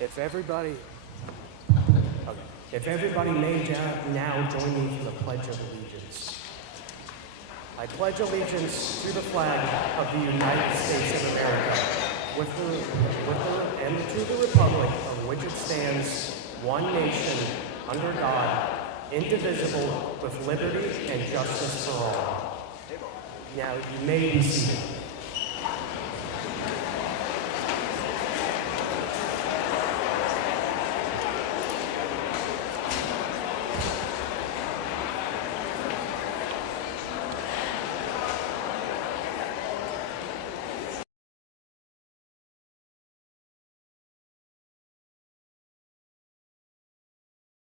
If everybody may now join me for the Pledge of Allegiance. I pledge allegiance to the flag of the United States of America, and to the republic on which it stands, one nation, under God, indivisible, with liberty and justice for all. Now you may be seated.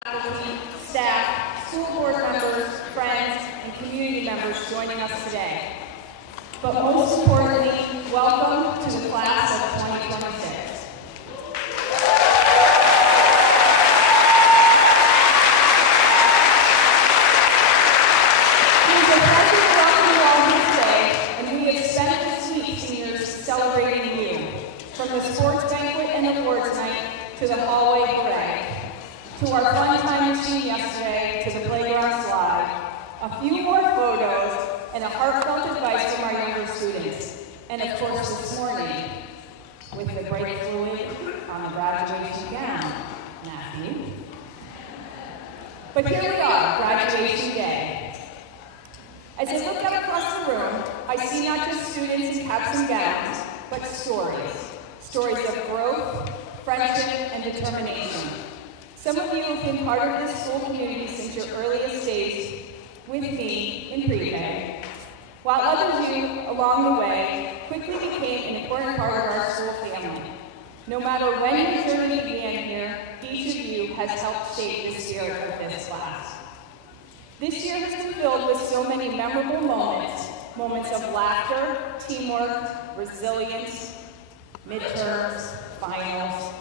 Faculty, staff, school board members, friends, and community members joining us today. But most importantly, welcome to the class of 2026. It is a pleasure to welcome you all here today, and we have spent this week, seniors, celebrating you. From the sports banquet and awards night to the hallway parade. To our fun time machine yesterday, to the playground slide, a few more photos, and a heartfelt advice from our younger students. And of course this morning, with the brake fluid on the graduation gown, Matthew. But here we are, graduation day. As I look out across the room, I see not just students in caps and gowns, but stories. Stories of growth, friendship, and determination. Some of you have been part of this school community since your earliest days with me in pre-K, while others of you along the way quickly became an important part of our school family. No matter when your journey began here, each of you has helped shape the spirit of this class. This year has been filled with so many memorable moments, moments of laughter, teamwork, resilience, midterms, finals,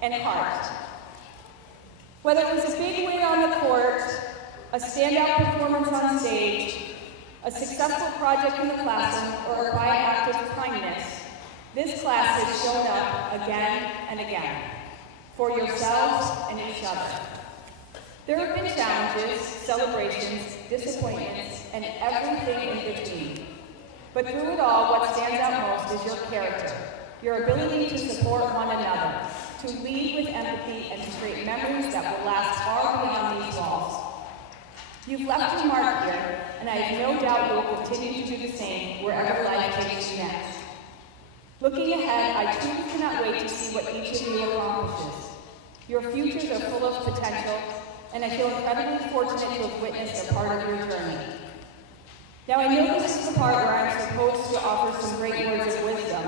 and heart. Whether it was a big win on the court, a standout performance on stage, a successful project in the classroom, or a quiet act of kindness, this class has shown up again and again, for yourselves and each other. There have been challenges, celebrations, disappointments, and everything in between. But through it all, what stands out most is your character, your ability to support one another, to lead with empathy, and to create memories that will last far beyond these walls. You've left a mark here, and I have no doubt you will continue to do the same wherever life takes you next. Looking ahead, I truly cannot wait to see what each of you accomplishes. Your futures are full of potential, and I feel incredibly fortunate to have witnessed a part of your journey. Now, I know this is the part where I'm supposed to offer some great words of wisdom,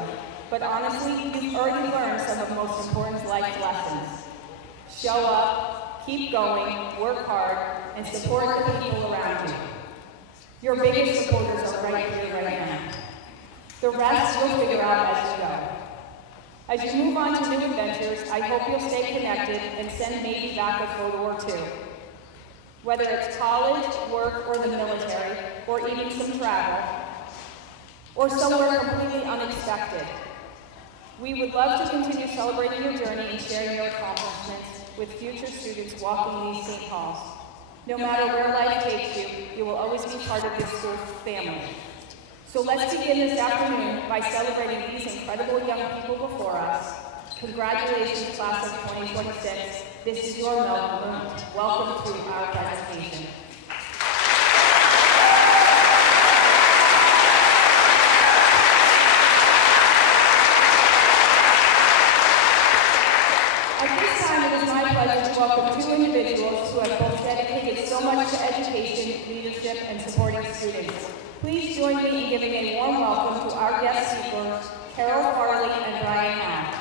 but honestly, you've already learned some of the most important life lessons. Show up, keep going, work hard, and support the people around you. Your biggest supporters are right here, right now. The rest you'll figure out as you go. As you move on to new adventures, I hope you'll stay connected and send maybe back a photo or two. Whether it's college, work, or the military, or even some travel, or somewhere completely unexpected. We would love to continue celebrating your journey and sharing your accomplishments with future students walking these St. Pauls. No matter where life takes you, you will always be part of this school family. So let's begin this afternoon by celebrating these incredible young people before us. Congratulations, class of 2026. This is your Melbourne. Welcome to our presentation. Welcome two individuals who have both dedicated so much to education, leadership, and supporting students. Please join me in giving a warm welcome to our guest speakers, Carol Farley and Brian Howe.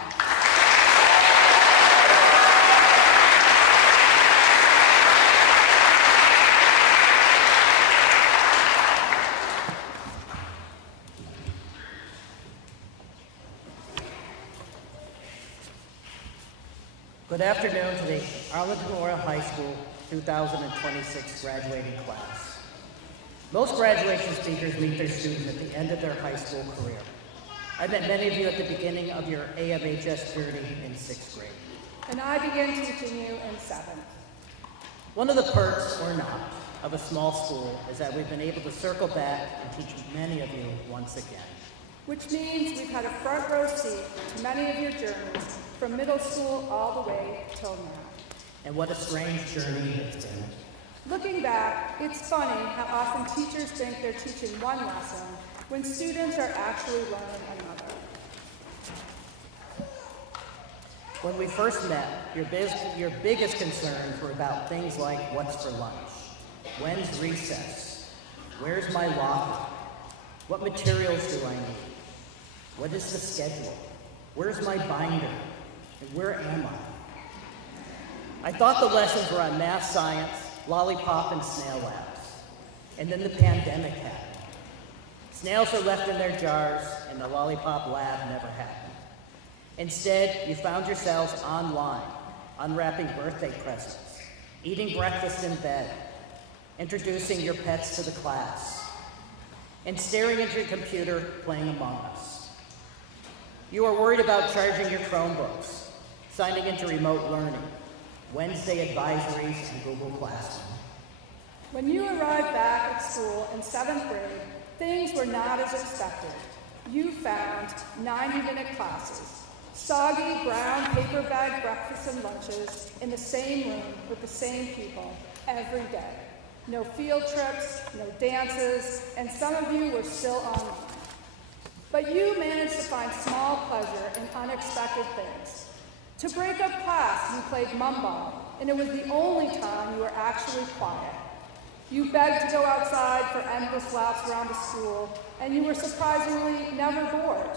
Good afternoon to the Arlington Memorial High School 2026 graduating class. Most graduation speakers meet their students at the end of their high school career. I met many of you at the beginning of your AMHS journey in 6th grade. and I began teaching you in 7th. One of the perks, or not, of a small school is that we've been able to circle back and teach many of you once again. Which means we've had a front row seat to many of your journeys, from middle school all the way till now. And what a strange journey it's been. Looking back, it's funny how often teachers think they're teaching one lesson when students are actually learning another. When we first met, your biggest concerns were about things like what's for lunch, when's recess, where's my locker, what materials do I need, what is the schedule, where's my binder, and where am I? I thought the lessons were on math, science, lollipop, and snail labs. And then the pandemic happened. Snails are left in their jars, and the lollipop lab never happened. Instead, you found yourselves online, unwrapping birthday presents, eating breakfast in bed, introducing your pets to the class, and staring into your computer playing Among Us. You are worried about charging your Chromebooks, signing into remote learning, Wednesday advisories, and Google Classroom. When you arrived back at school in 7th grade, things were not as expected. You found 90-minute classes, soggy brown paper bag breakfasts and lunches in the same room with the same people every day. No field trips, no dances, and some of you were still online. But you managed to find small pleasure in unexpected things. To break up class, you played mum ball, and it was the only time you were actually quiet. You begged to go outside for endless laps around the school, and you were surprisingly never bored.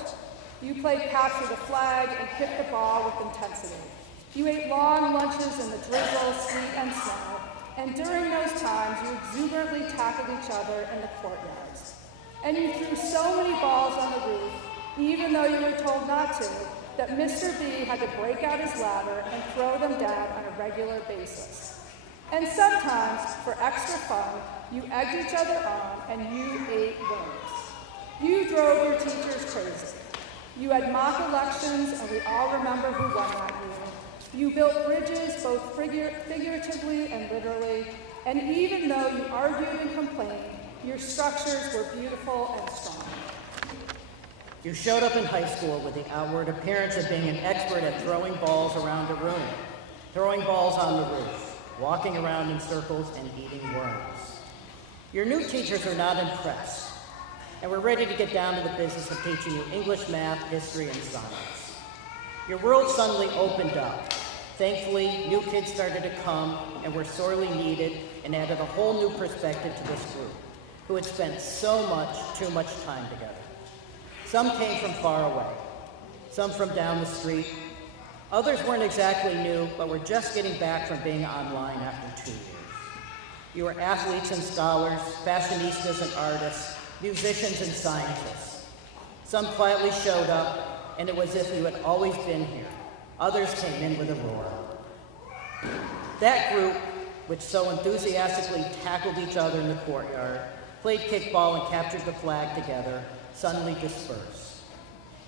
You played capture the flag and hit the ball with intensity. You ate long lunches in the drizzle, sleet, and snow, and during those times, you exuberantly tackled each other in the courtyards. And you threw so many balls on the roof, even though you were told not to, that Mr. B had to break out his ladder and throw them down on a regular basis. And sometimes, for extra fun, you egged each other on and you ate worms. You drove your teachers crazy. You had mock elections, and we all remember who won that year. You built bridges, both figuratively and literally, and even though you argued and complained, your structures were beautiful and strong. You showed up in high school with the outward appearance of being an expert at throwing balls around a room, throwing balls on the roof, walking around in circles, and eating worms. Your new teachers are not impressed, and we're ready to get down to the business of teaching you English, math, history, and science. Your world suddenly opened up. Thankfully, new kids started to come and were sorely needed and added a whole new perspective to this group, who had spent too much time together. Some came from far away, some from down the street. Others weren't exactly new, but were just getting back from being online after 2 years. You were athletes and scholars, fashionistas and artists, musicians and scientists. Some quietly showed up, and it was as if you had always been here. Others came in with a roar. That group, which so enthusiastically tackled each other in the courtyard, played kickball and captured the flag together, suddenly dispersed.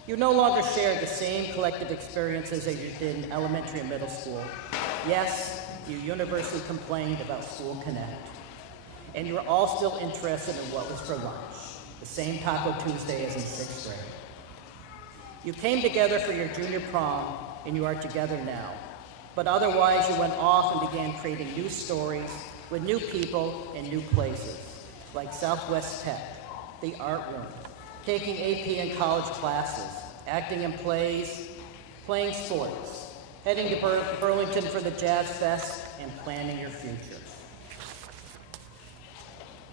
You no longer shared the same collective experiences as you did in elementary and middle school. Yes, you universally complained about School Connect. And you were all still interested in what was for lunch, the same Taco Tuesday as in 6th grade. You came together for your junior prom, and you are together now. But otherwise, you went off and began creating new stories with new people and new places, like Southwest Tech, the art room, taking AP and college classes, acting in plays, playing sports, heading to Burlington for the Jazz Fest, and planning your futures.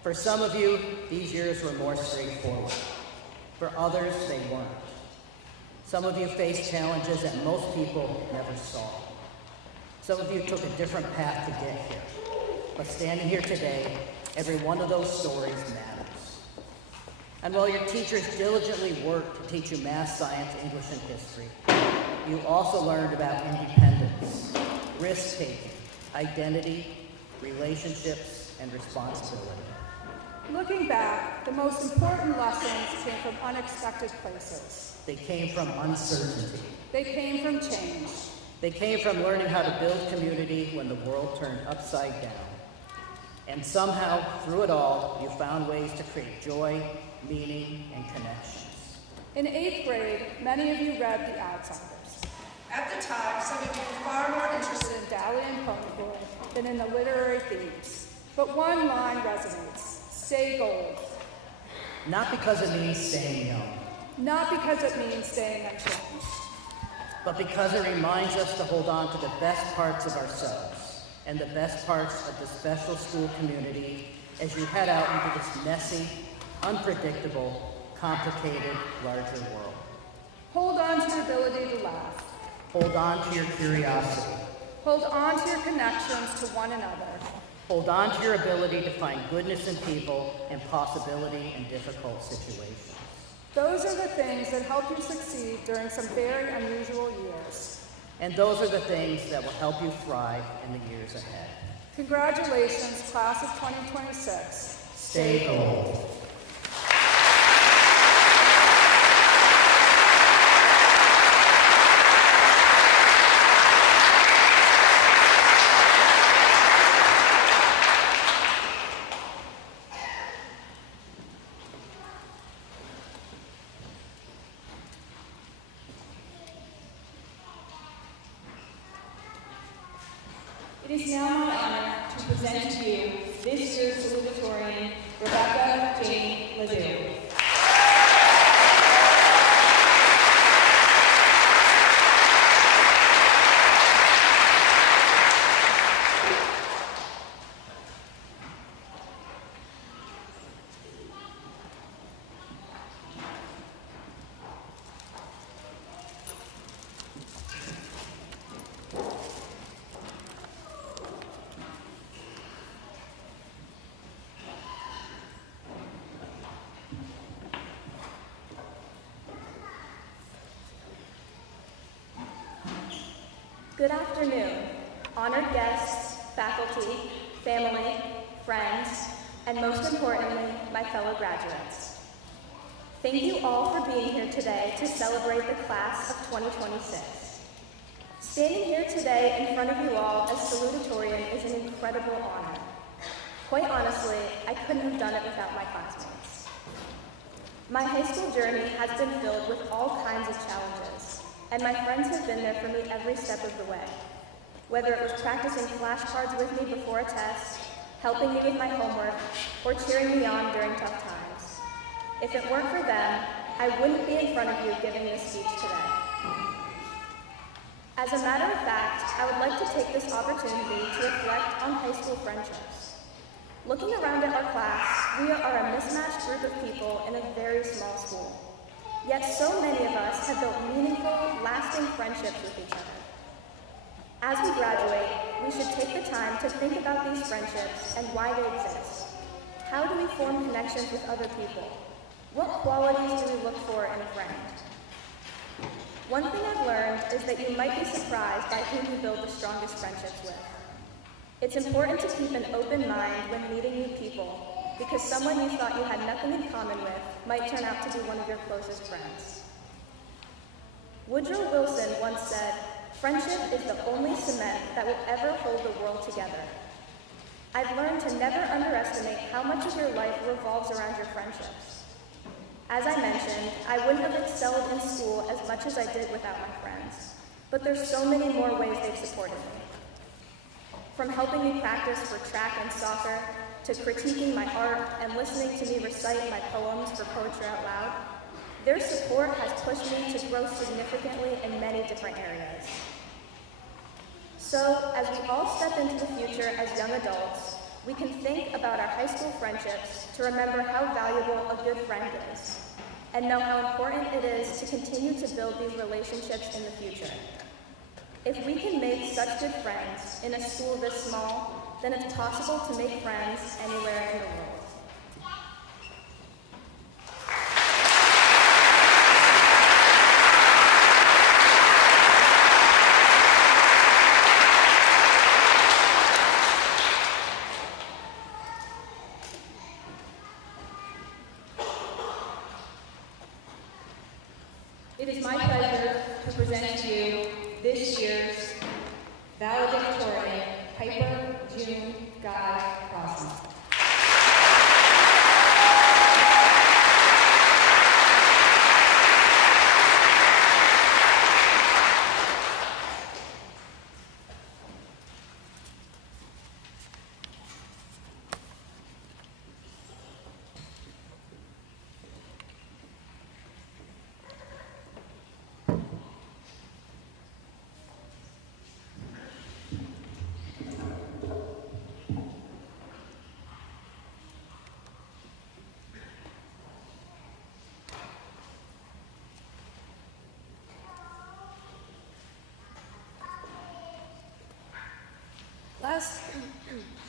For some of you, these years were more straightforward. For others, they weren't. Some of you faced challenges that most people never saw. Some of you took a different path to get here. But standing here today, every one of those stories matters. And while your teachers diligently worked to teach you math, science, English, and history, you also learned about independence, risk-taking, identity, relationships, and responsibility. Looking back, the most important lessons came from unexpected places. They came from uncertainty. They came from change. They came from learning how to build community when the world turned upside down. And somehow, through it all, you found ways to create joy, meaning, and connections. In 8th grade, many of you read The Outsiders. At the time, some of you were far more interested In Dally and Ponyboy than in the literary themes. But one line resonates: stay gold. Not because it means staying young, Not because it means staying unchanged. but because it reminds us to hold on to the best parts of ourselves and the best parts of the special school community as you head out into this messy, unpredictable, complicated, larger world. Hold on to your ability to laugh. Hold on to your curiosity. Hold on to your connections to one another. Hold on to your ability to find goodness in people and possibility in difficult situations. Those are the things that help you succeed during some very unusual years. And those are the things that will help you thrive in the years ahead. Congratulations, class of 2026. Stay gold. It is now my honor to present to you this year's salutatorian, Rebecca Jane Ledoux. Good afternoon, honored guests, faculty, family, friends, and most importantly, my fellow graduates. Thank you all for being here today to celebrate the class of 2026. Standing here today in front of you all as salutatorian is an incredible honor. Quite honestly, I couldn't have done it without my classmates. My high school journey has been filled with all kinds of challenges, and my friends have been there for me every step of the way. Whether it was practicing flashcards with me before a test, helping me with my homework, or cheering me on during tough times. If it weren't for them, I wouldn't be in front of you giving this speech today. As a matter of fact, I would like to take this opportunity to reflect on high school friendships. Looking around at our class, we are a mismatched group of people in a very small school. Yet so many of us have built meaningful, lasting friendships with each other. As we graduate, we should take the time to think about these friendships and why they exist. How do we form connections with other people? What qualities do we look for in a friend? One thing I've learned is that you might be surprised by who you build the strongest friendships with. It's important to keep an open mind when meeting new people, because someone you thought you had nothing in common with might turn out to be one of your closest friends. Woodrow Wilson once said, "Friendship is the only cement that will ever hold the world together." I've learned to never underestimate how much of your life revolves around your friendships. As I mentioned, I wouldn't have excelled in school as much as I did without my friends, but there's so many more ways they've supported me. From helping me practice for track and soccer, to critiquing my art and listening to me recite my poems for Poetry Out Loud, their support has pushed me to grow significantly in many different areas. So, as we all step into the future as young adults, we can think about our high school friendships to remember how valuable a good friend is, and know how important it is to continue to build these relationships in the future. If we can make such good friends in a school this small, then it's possible to make friends anywhere in the world. It is my pleasure to present to you this year's valedictorian, Piper June Guy Crosby.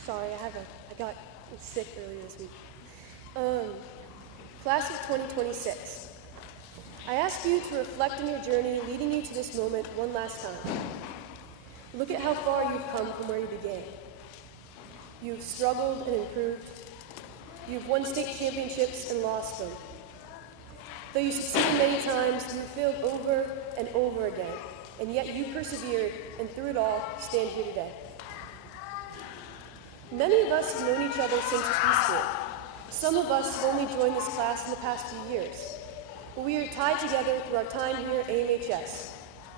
I got sick earlier this week. Class of 2026. I ask you to reflect on your journey leading you to this moment one last time. Look at how far you've come from where you began. You've struggled and improved. You've won state championships and lost them. Though you succeeded many times, you failed over and over again, and yet you persevered, and through it all, stand here today. Many of us have known each other since preschool. Some of us have only joined this class in the past few years. But we are tied together through our time here at AMHS,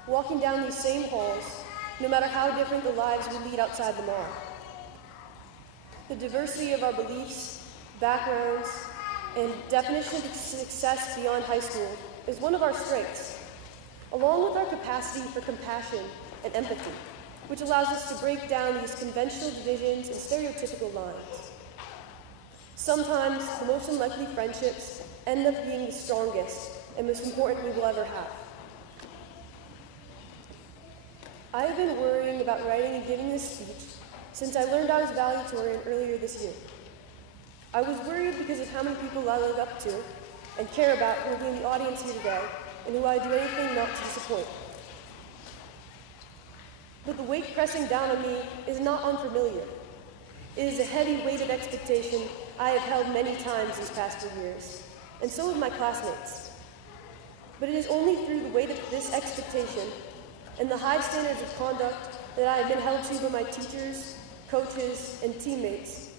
walking down these same halls, no matter how different the lives we lead outside them are. The diversity of our beliefs, backgrounds, and definition of success beyond high school is one of our strengths, along with our capacity for compassion and empathy, which allows us to break down these conventional divisions and stereotypical lines. Sometimes, the most unlikely friendships end up being the strongest and most important we will ever have. I have been worrying about writing and giving this speech since I learned I was valedictorian earlier this year. I was worried because of how many people I look up to and care about who will be in the audience here today and who I do anything not to disappoint. But the weight pressing down on me is not unfamiliar. It is a heavy weight of expectation I have held many times these past 4 years, and so have my classmates. But it is only through the weight of this expectation and the high standards of conduct that I have been held to by my teachers, coaches, and teammates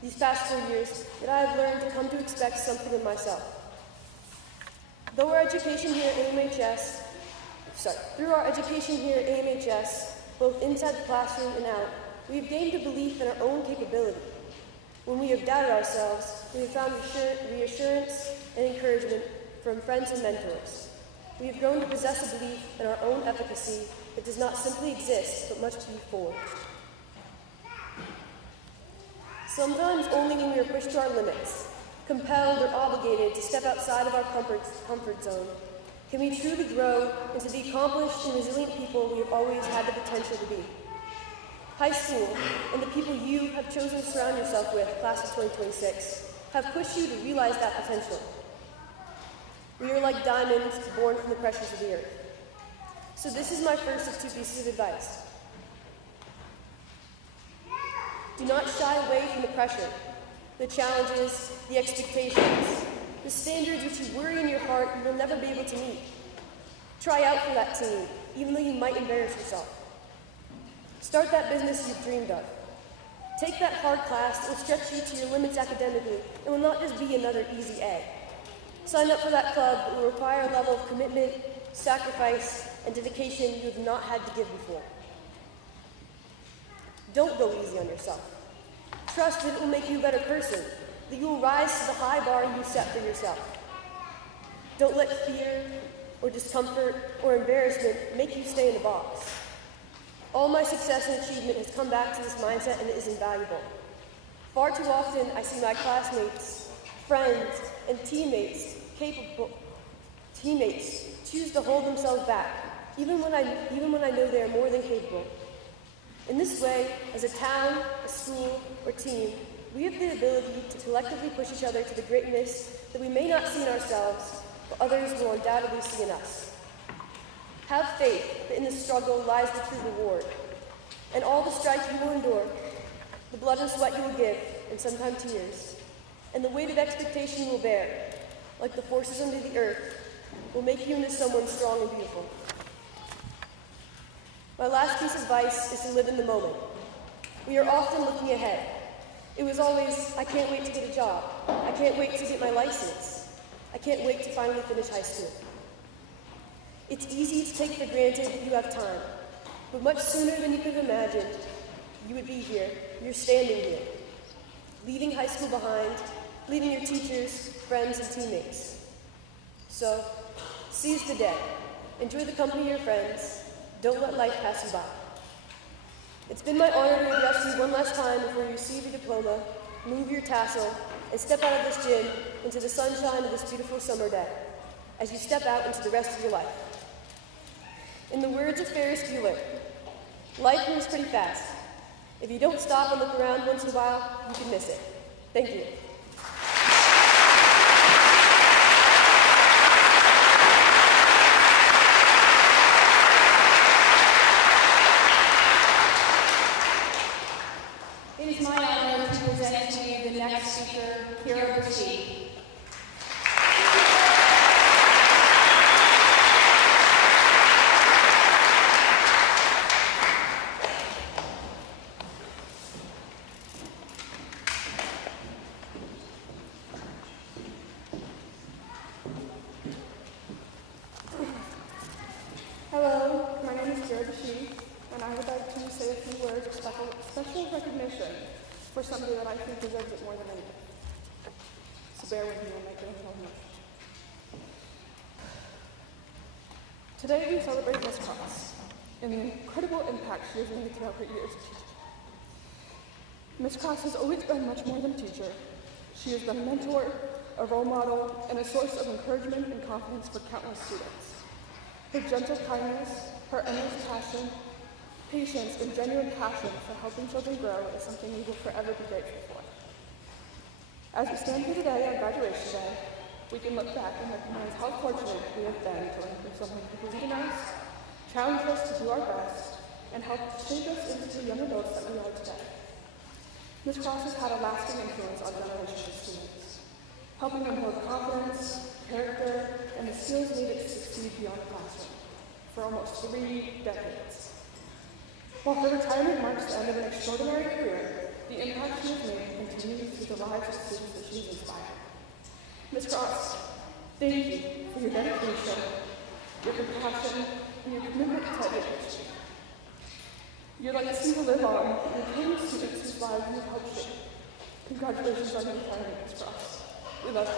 these past 4 years that I have learned to come to expect something of myself. Through our education here at AMHS, both inside the classroom and out, we have gained a belief in our own capability. When we have doubted ourselves, we have found reassurance and encouragement from friends and mentors. We have grown to possess a belief in our own efficacy that does not simply exist, but must be forged. Sometimes only when we are pushed to our limits, compelled or obligated to step outside of our comfort zone, can we truly grow into the accomplished and resilient people we have always had the potential to be. High school, and the people you have chosen to surround yourself with, class of 2026, have pushed you to realize that potential. We are like diamonds born from the pressures of the earth. So this is my first of 2 pieces of advice. Do not shy away from the pressure, the challenges, the expectations, the standards which you worry in your heart you will never be able to meet. Try out for that team, even though you might embarrass yourself. Start that business you've dreamed of. Take that hard class that will stretch you to your limits academically and will not just be another easy A. Sign up for that club that will require a level of commitment, sacrifice, and dedication you have not had to give before. Don't go easy on yourself. Trust that it will make you a better person, that you will rise to the high bar you set for yourself. Don't let fear or discomfort or embarrassment make you stay in the box. All my success and achievement has come back to this mindset, and it is invaluable. Far too often, I see my classmates, friends, and teammates choose to hold themselves back, even when I know they are more than capable. In this way, as a town, a school, or team, we have the ability to collectively push each other to the greatness that we may not see in ourselves, but others will undoubtedly see in us. Have faith that in the struggle lies the true reward, and all the strife you will endure, the blood and sweat you will give, and sometimes tears, and the weight of expectation you will bear, like the forces under the earth, will make you into someone strong and beautiful. My last piece of advice is to live in the moment. We are often looking ahead. It was always, I can't wait to get a job. I can't wait to get my license. I can't wait to finally finish high school. It's easy to take for granted that you have time, but much sooner than you could have imagined, you would be here. You're standing here, leaving high school behind, leaving your teachers, friends, and teammates. So, seize the day. Enjoy the company of your friends. Don't let life pass you by. It's been my honor to address you one last time before you receive your diploma, move your tassel, and step out of this gym into the sunshine of this beautiful summer day, as you step out into the rest of your life. In the words of Ferris Bueller, life moves pretty fast. If you don't stop and look around once in a while, you can miss it. Thank you. It is my honor to present to you the next speaker, Kira Rashid. Hello, my name is Kira Rashid, and I would like to say a few words of special recognition for somebody that I think deserves it more than anything. So bear with me, I'm making a little note. Today we celebrate Miss Cross and the incredible impact she has made throughout her years of teaching. Miss Cross has always been much more than a teacher. She has been a mentor, a role model, and a source of encouragement and confidence for countless students. Her gentle kindness, her endless passion, patience, and genuine passion for helping children grow is something we will forever be grateful for. As we stand here today on graduation day, we can look back and recognize how fortunate we have been to learn from someone who believed in us, challenged us to do our best, and helped shape us into the young adults that we are today. Ms. Cross has had a lasting influence on generations of students, helping them build confidence, character, and the skills needed to succeed beyond the classroom for almost 3 decades. While her retirement marks the end of an extraordinary career, the impact she has made continues through the lives of students that she has inspired. Ms. Cross, thank you for your dedication, your compassion, and your commitment to education. Your legacy will live on in the students whose lives you have helped shape. Congratulations on your retirement, Ms. Cross. We love you.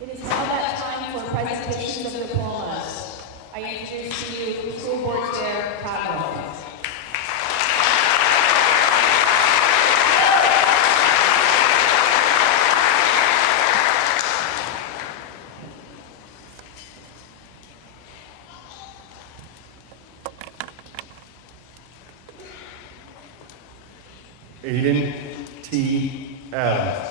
It is now that time for presentations of diplomas. I introduce to you School Board Chair Todd Wilkins. Aiden T. Adams.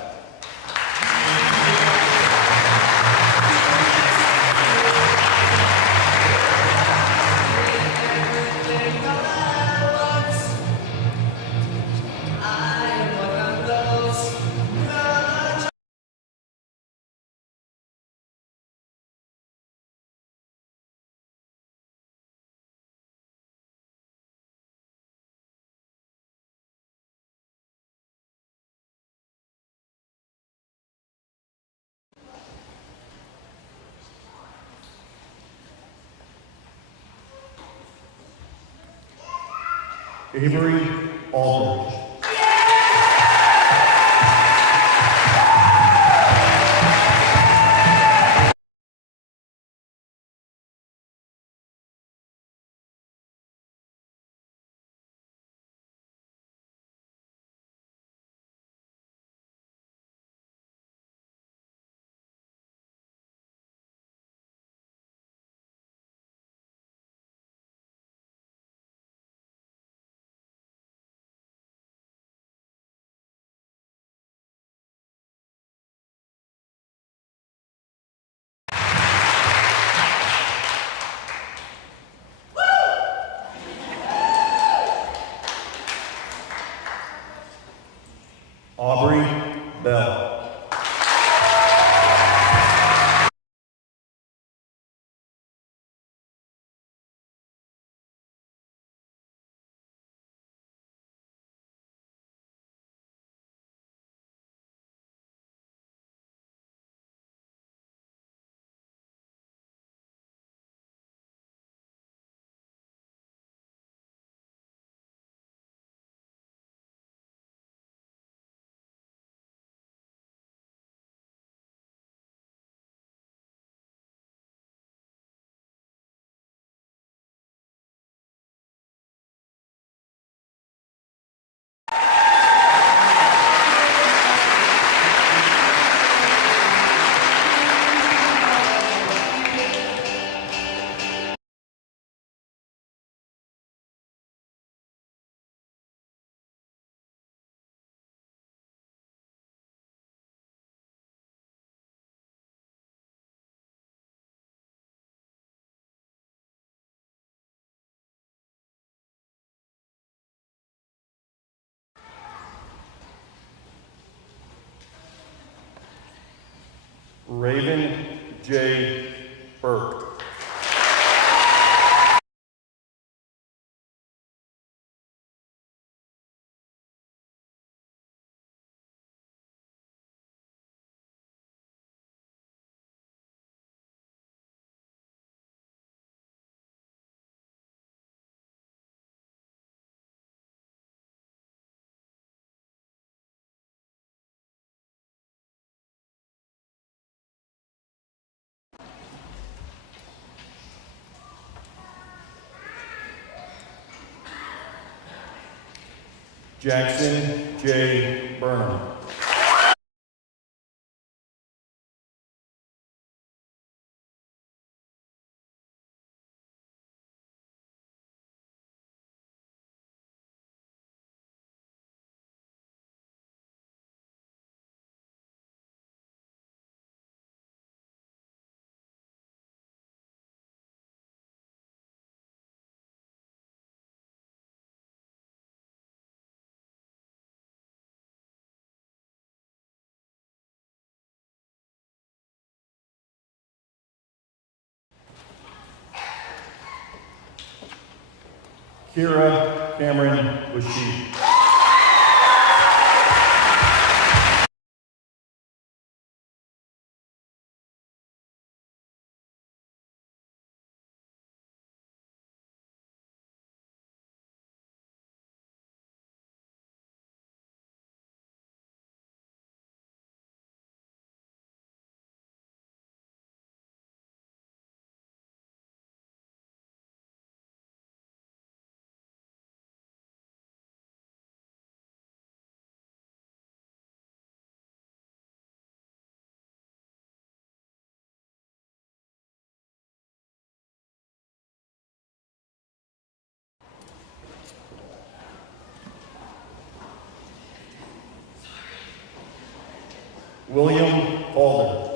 Avery Aldridge. Aubrey Bell. Raven J. Burke. Jackson J. Burnham. Kira Cameron Bushy. William Alden.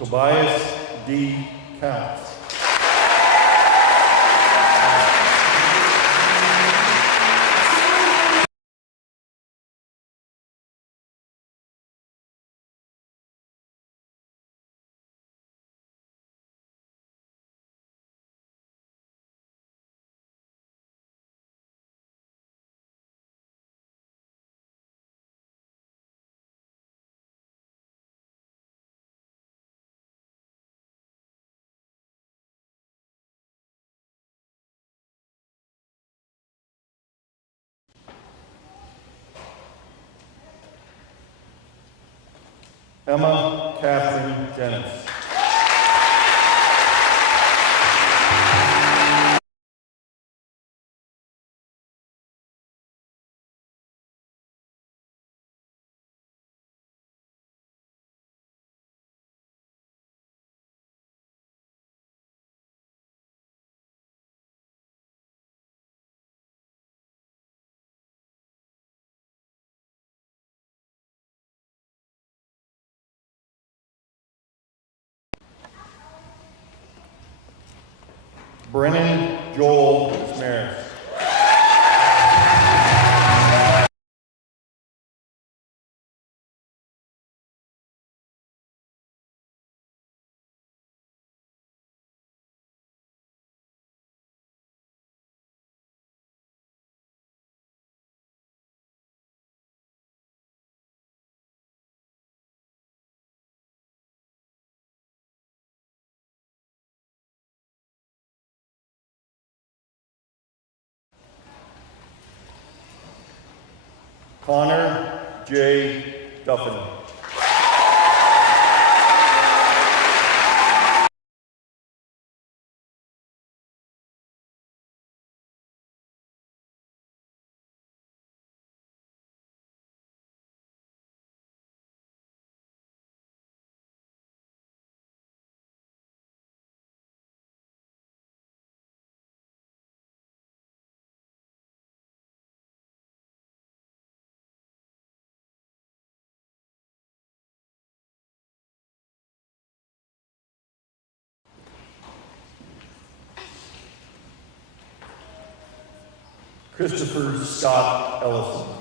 Tobias D. Counts. Emma Catherine Dennis. Brennan Joel Smaris. Connor J. Duffin. Christopher Scott Ellison.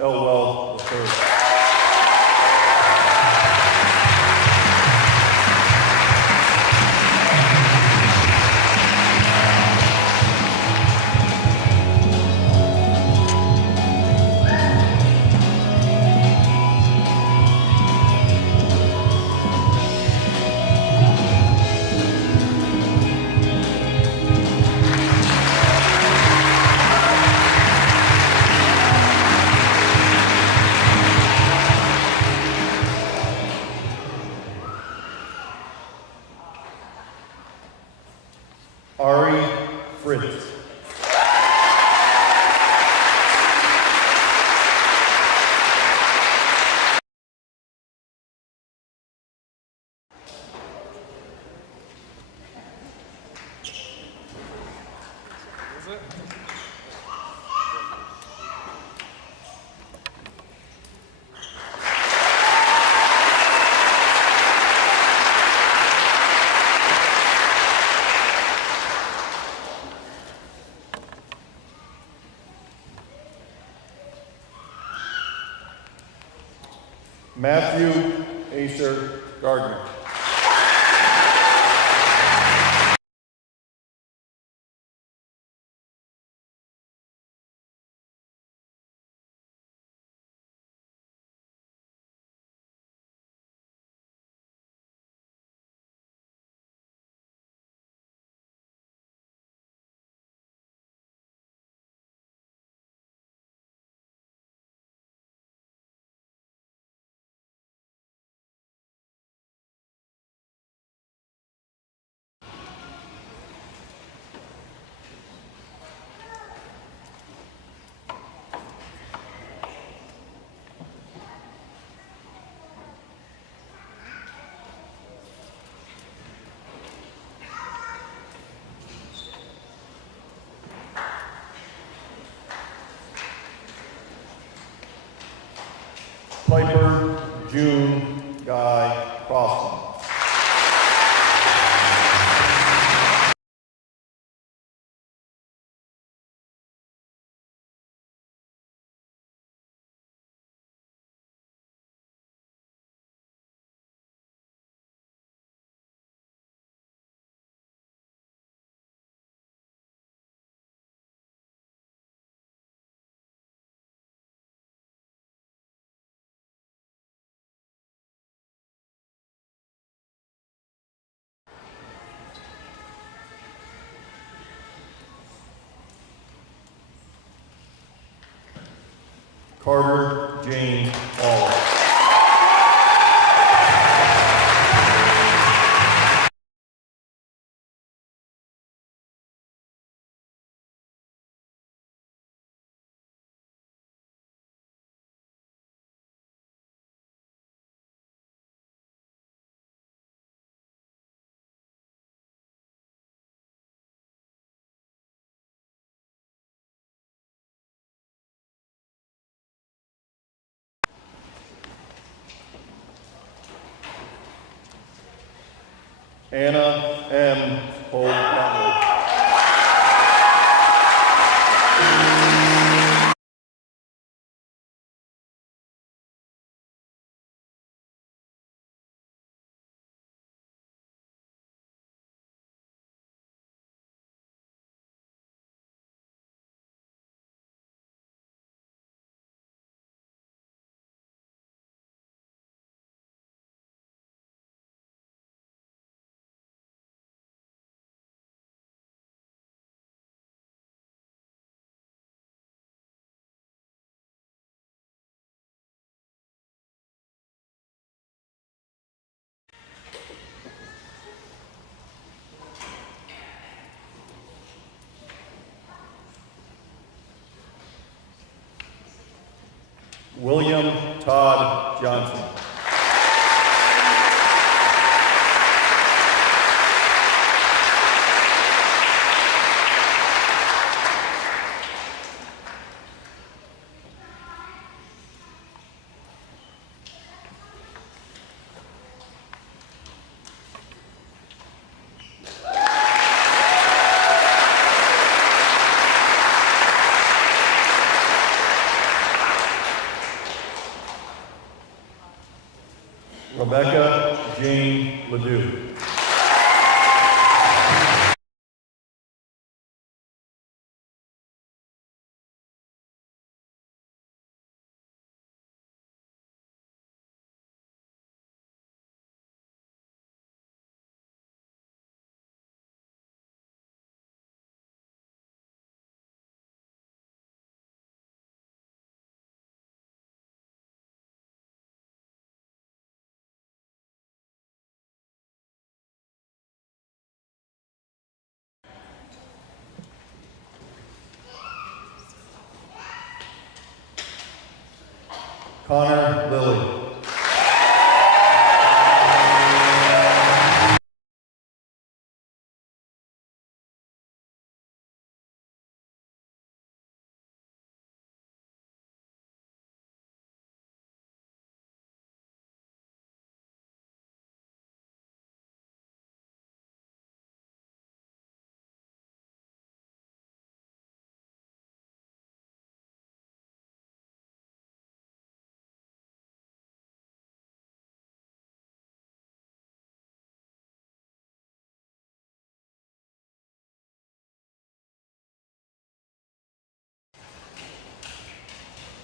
Elwell III. Ari Fritz. Matthew Acer Gardner. Piper June Guy Crossman. Carter James Hall. Anna M. Holt-Atwood. William Todd Johnson. Rebecca Jane Ledoux. Connor Lilly.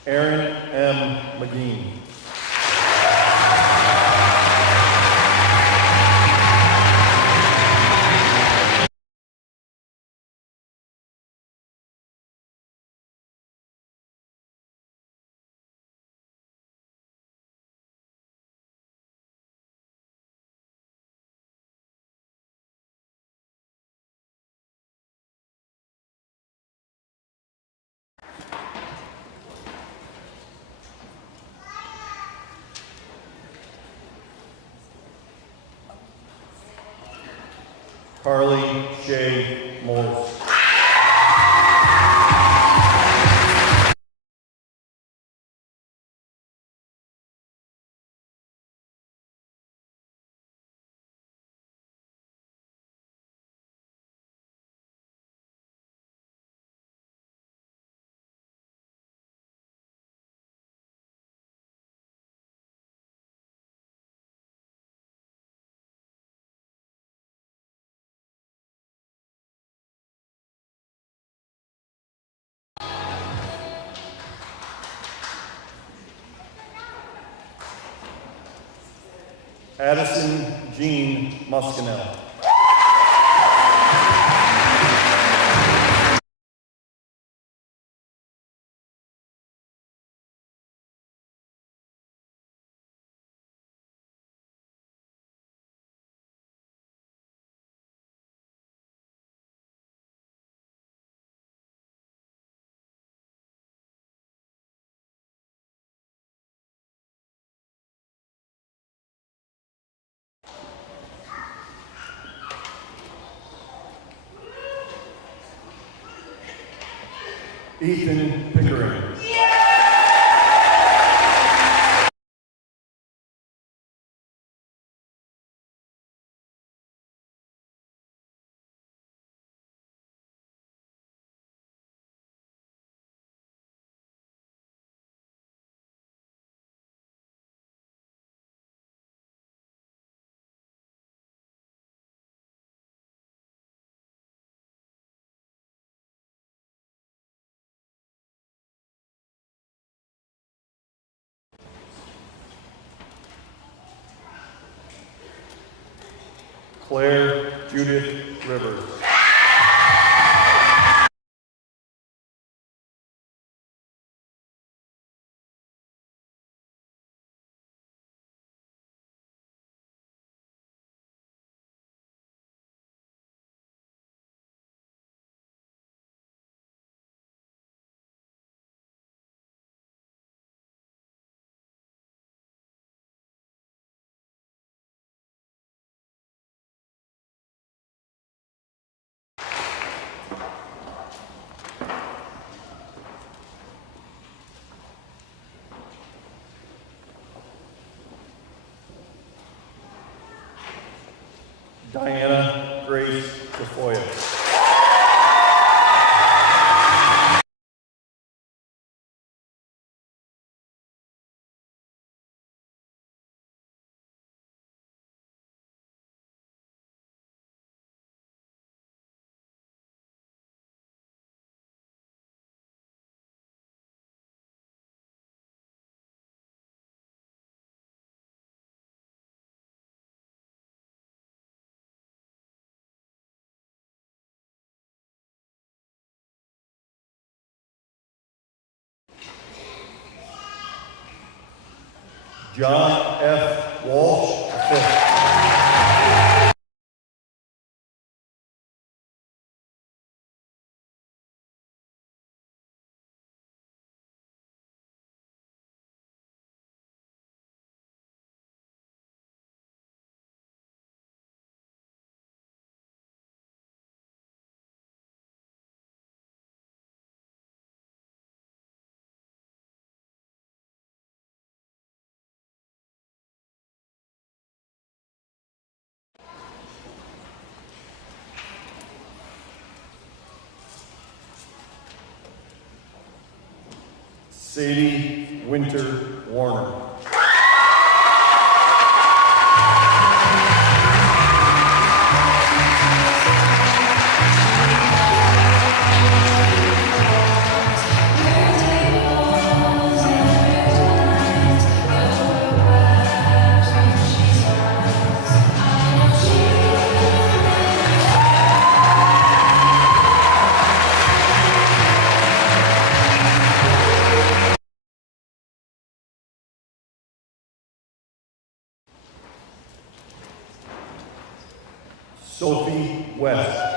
Aaron M. McGee. Carly Shay Morris. Addison Jean Muscanel. Ethan Pickering. Claire Judith Rivers. Diana Grace Tafoya. John F. Walsh, fifth. Sadie Winter Warner. Sophie West.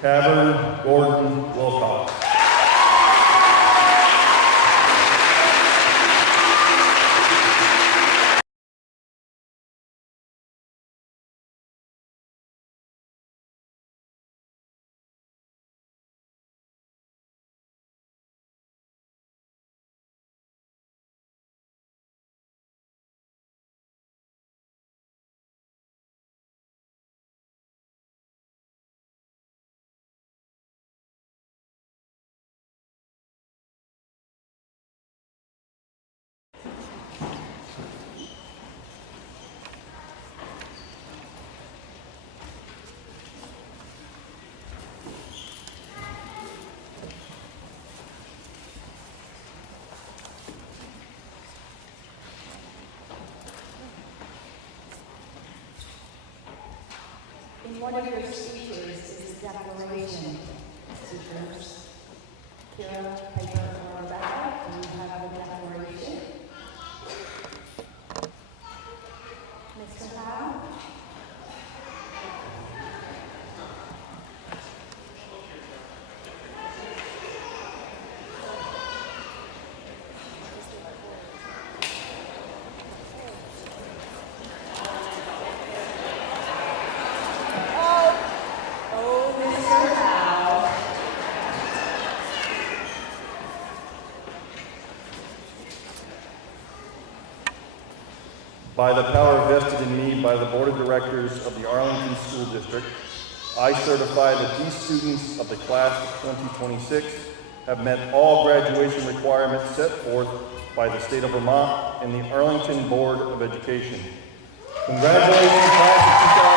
Cavern Gordon Wilcox. In one of your speeches is a declaration. Teachers, Kira, Piper, or Rebecca, do you have the declaration? Mr. Howe? Oh, Mr. Howe. by the power vested in me by the Board of Directors of the Arlington School District, I certify that these students of the class of 2026 have met all graduation requirements set forth by the state of Vermont and the Arlington Board of Education. Congratulations, class of 2026.